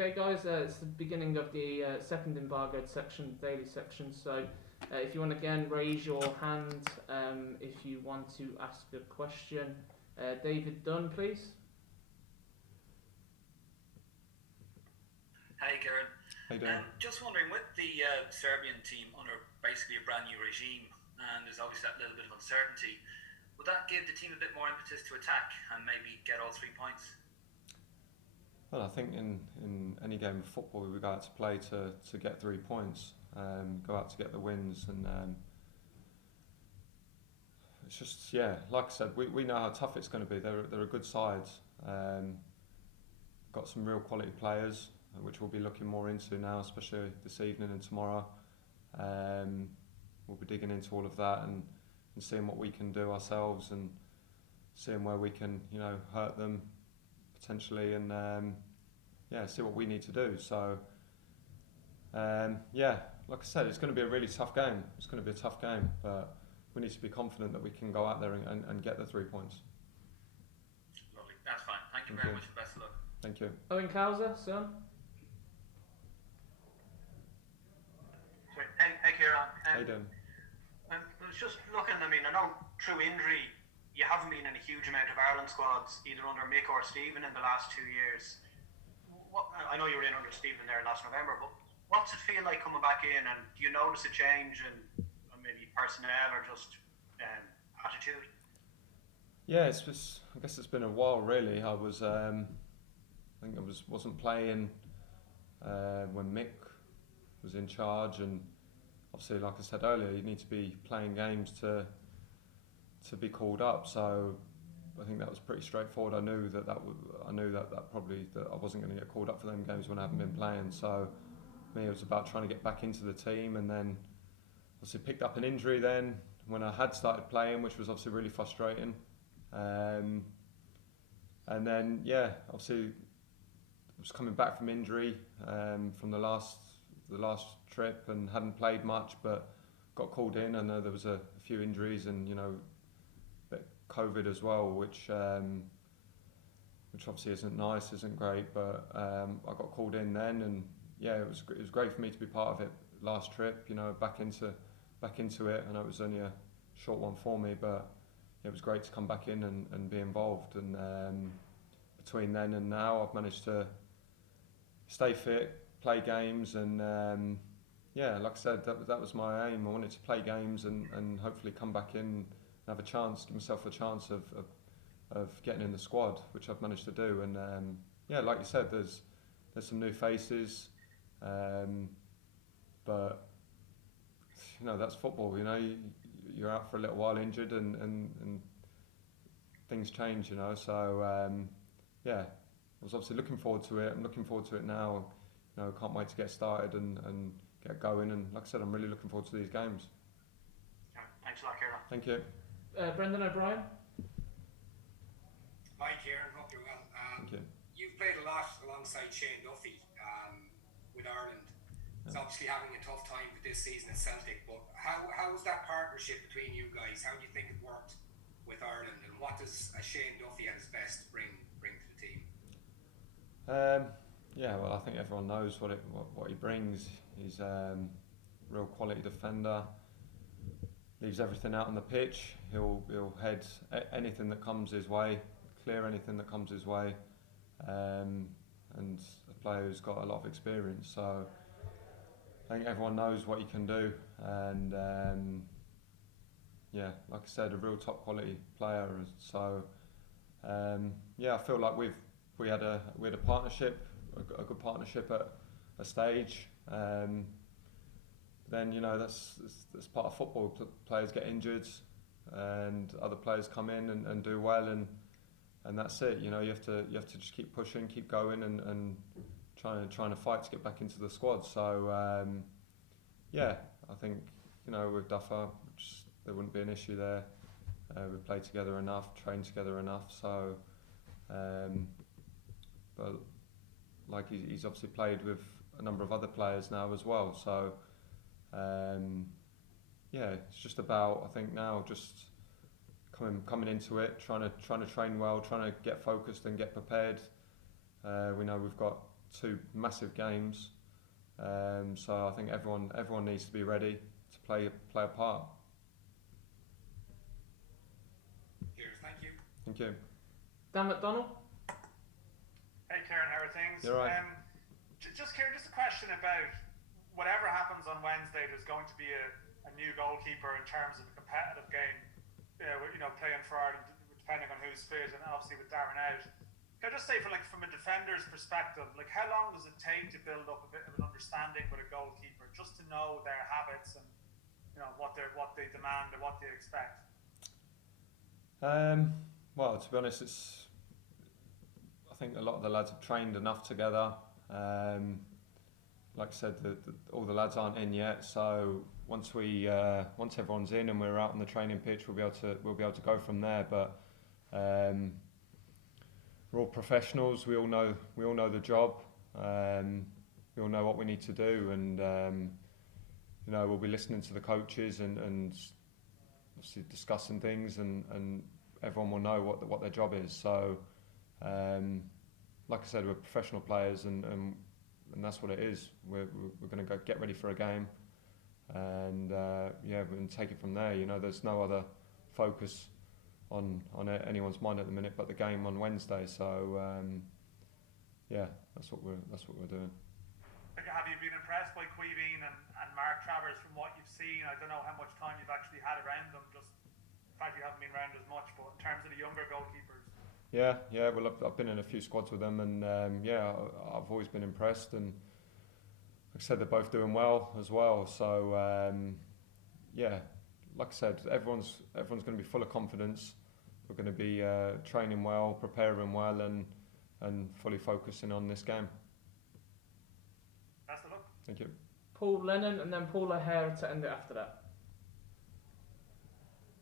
Okay, guys, it's the beginning of the second embargoed section, daily section. So, if you want to again raise your hand if you want to ask a question. David Dunn, please. Hi, Ciaran. How you doing? Just wondering, with the Serbian team under basically a brand new regime, and there's obviously that little bit of uncertainty, would that give the team a bit more impetus to attack and maybe get all 3 points? Well, I think in any game of football, we go out to play to get 3 points, go out to get the wins, and it's just, yeah, like I said, we know how tough it's going to be. They're a good side, got some real quality players, which we'll be looking more into now, especially this evening and tomorrow. We'll be digging into all of that and seeing what we can do ourselves and seeing where we can, hurt them potentially, and see what we need to do. So like I said, it's going to be a really tough game. It's going to be a tough game, but we need to be confident that we can go out there and get the 3 points. Lovely, that's fine. Thank you very much and best of luck. Thank you. Owen Cowser, son. Hey, Ciaran. How you doing? I was just looking, I know through injury you haven't been in a huge amount of Ireland squads, either under Mick or Stephen, in the last 2 years. I know you were in under Stephen there last November, but what's it feel like coming back in, and do you notice a change in maybe personnel or just attitude? Yeah, I guess it's been a while really. I think I wasn't playing when Mick was in charge, and obviously, like I said earlier, you need to be playing games to be called up. So I think that was pretty straightforward. I knew that probably that I wasn't going to get called up for them games when I haven't been playing. So me, it was about trying to get back into the team, and then obviously picked up an injury then when I had started playing, which was obviously really frustrating. And then obviously I was coming back from injury from the last trip and hadn't played much, but got called in. I know there was a few injuries and COVID as well, which obviously isn't nice, isn't great, but I got called in then, and it was great for me to be part of it last trip, back into it. I know it was only a short one for me, but it was great to come back in and be involved, and between then and now I've managed to stay fit, play games, and like I said, that was my aim. I wanted to play games and hopefully come back in and have a chance, give myself a chance of getting in the squad, which I've managed to do. And like you said, there's some new faces, but that's football. You're out for a little while injured, and things change. So I was obviously looking forward to it. I'm looking forward to it now. Can't wait to get started and get going. And like I said, I'm really looking forward to these games. Thanks a lot, Ciaran. Thank you. Brendan O'Brien. Hi, Ciaran. Hope you're well. Thank you. You've played a lot alongside Shane Duffy with Ireland. He's obviously having a tough time with this season at Celtic, but how was that partnership between you guys? How do you think it worked with Ireland, and what does Shane Duffy at his best bring to the team? Well, I think everyone knows what he brings. He's a real quality defender. Leaves everything out on the pitch. He'll head anything that comes his way, clear anything that comes his way, and a player who's got a lot of experience. So I think everyone knows what he can do, and like I said, a real top quality player. So I feel like we had a partnership, a good partnership at a stage. Then that's part of football. Players get injured, and other players come in and do well, and that's it. You have to just keep pushing, keep going, and trying to fight to get back into the squad. So I think with Duffer, there wouldn't be an issue there. We play together enough, train together enough. So, but like he's obviously played with a number of other players now as well. So. It's just about, I think now, just coming into it, trying to train well, trying to get focused and get prepared. We know we've got two massive games. So I think everyone needs to be ready to play a part. Cheers, thank you. Thank you. Dan McDonald. Hey Ciaran, how are things? You're right. Just Ciaran, just a question about whatever happens on Wednesday. There's going to be a new goalkeeper in terms of a competitive game. Playing for Ireland, depending on who's fit, and obviously with Darren out. Can I just say, from a defender's perspective, how long does it take to build up a bit of an understanding with a goalkeeper, just to know their habits and what they demand and what they expect? Well, to be honest, I think a lot of the lads have trained enough together. Like I said, all the lads aren't in yet, so once everyone's in and we're out on the training pitch, we'll be able to go from there. But we're all professionals. We all know the job. We all know what we need to do, and we'll be listening to the coaches and obviously discussing things, and everyone will know what their job is. So, like I said, we're professional players, and that's what it is. We're going to go get ready for a game, and and take it from there. There's no other focus on anyone's mind at the minute but the game on Wednesday. So that's what we're doing. Have you been impressed by Queeveen and Mark Travers from what you've seen? I don't know how much time you've actually had around them, just the fact you haven't been around as much, but in terms of the younger goalkeepers. Yeah. Well, I've been in a few squads with them, and I've always been impressed. And like I said, they're both doing well as well. So like I said, everyone's going to be full of confidence. We're going to be training well, preparing well, and fully focusing on this game. Best of luck. Thank you. Paul Lennon, and then Paul O'Hare to end it after that.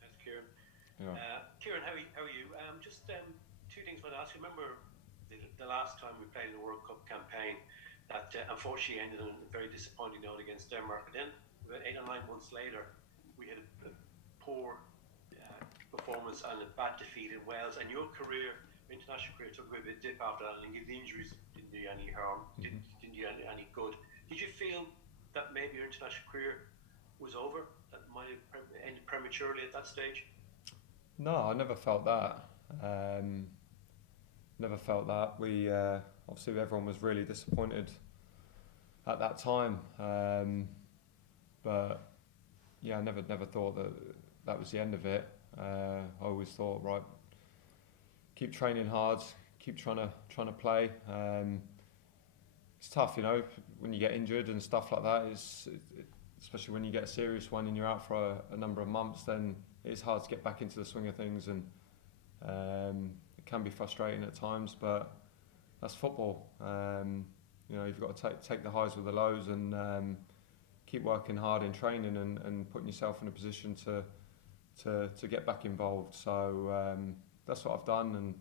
Thanks, Ciaran. Yeah. Ciaran, how are you? Just two things I want to ask you. Remember the last time we played in the World Cup campaign that unfortunately ended on a very disappointing note against Denmark. And then about 8 or 9 months later, we had a poor performance and a bad defeat in Wales. And your international career took a bit of a dip after that, and the injuries didn't do you any harm, didn't do you any good. Did you feel that maybe your international career was over, that might have ended prematurely at that stage? No, I never felt that. We obviously everyone was really disappointed at that time. But yeah, I never thought that was the end of it. I always thought, right, keep training hard, keep trying to play. It's tough, when you get injured and stuff like that. Especially when you get a serious one and you're out for a number of months, then it's hard to get back into the swing of things, and it can be frustrating at times. But that's football. You've got to take the highs with the lows, and keep working hard in training and putting yourself in a position to get back involved. So that's what I've done, and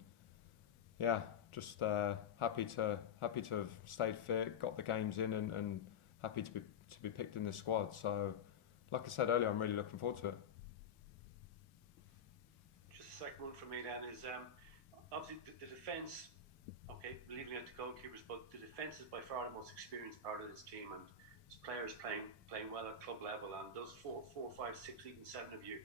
just happy to have stayed fit, got the games in, and happy to be picked in the squad. So, like I said earlier, I'm really looking forward to it. Just a second one from me then is obviously the defence. Okay, leaving out the goalkeepers, but the defence is by far the most experienced part of this team, and it's players playing well at club level, and those 4, 5, 6, even 7 of you,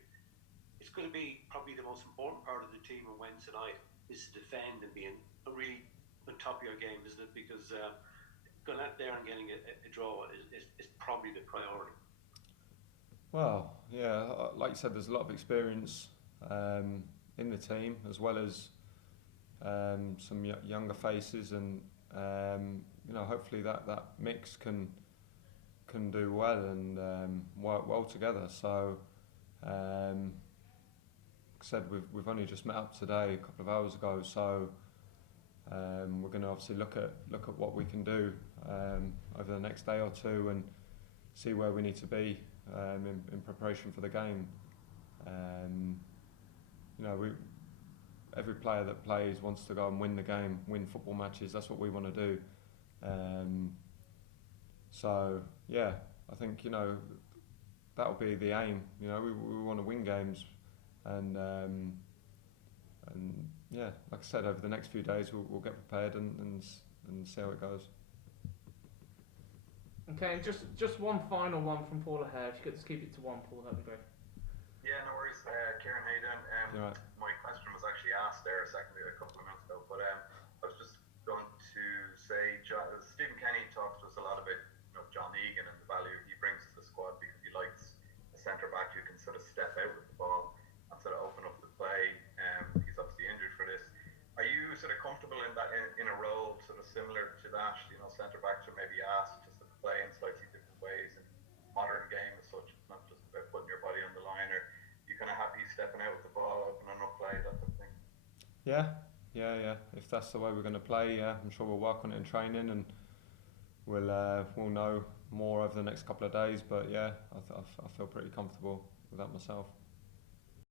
it's going to be probably the most important part of the team on Wednesday night is to defend and being really on top of your game, isn't it? Because going out there and getting a draw is probably the priority. Well, yeah, like you said, there's a lot of experience in the team, as well as some younger faces, and hopefully that mix can do well and work well together. So, like I said, we've only just met up today, a couple of hours ago. So we're going to obviously look at what we can do over the next day or two, and see where we need to be in preparation for the game. Every player that plays wants to go and win the game, win football matches. That's what we want to do. So yeah, I think that will be the aim. We want to win games, and yeah, like I said, over the next few days we'll get prepared and see how it goes. Okay, and just one final one from Paul O'Hare. If you could just keep it to one, Paul, that'd be great. Yeah, no worries. Ciaran, how you doing? You're right. My question was actually asked there a couple of minutes ago, but I was just going to say, Stephen Kenny talks to us a lot about John Egan and the value he brings to the squad because he likes a centre back who can sort of step out with the ball and sort of open up the play. He's obviously injured for this. Are you sort of comfortable in that in a role sort of similar to that? Centre backs are maybe asked to sort of play in slightly different ways in modern game as such, not just about putting your body on the line. Or you kind of happy stepping out with the ball, opening up play, that type of thing? Yeah. If that's the way we're going to play, yeah, I'm sure we'll work on it in training, and we'll know more over the next couple of days. But yeah, I feel pretty comfortable with that myself.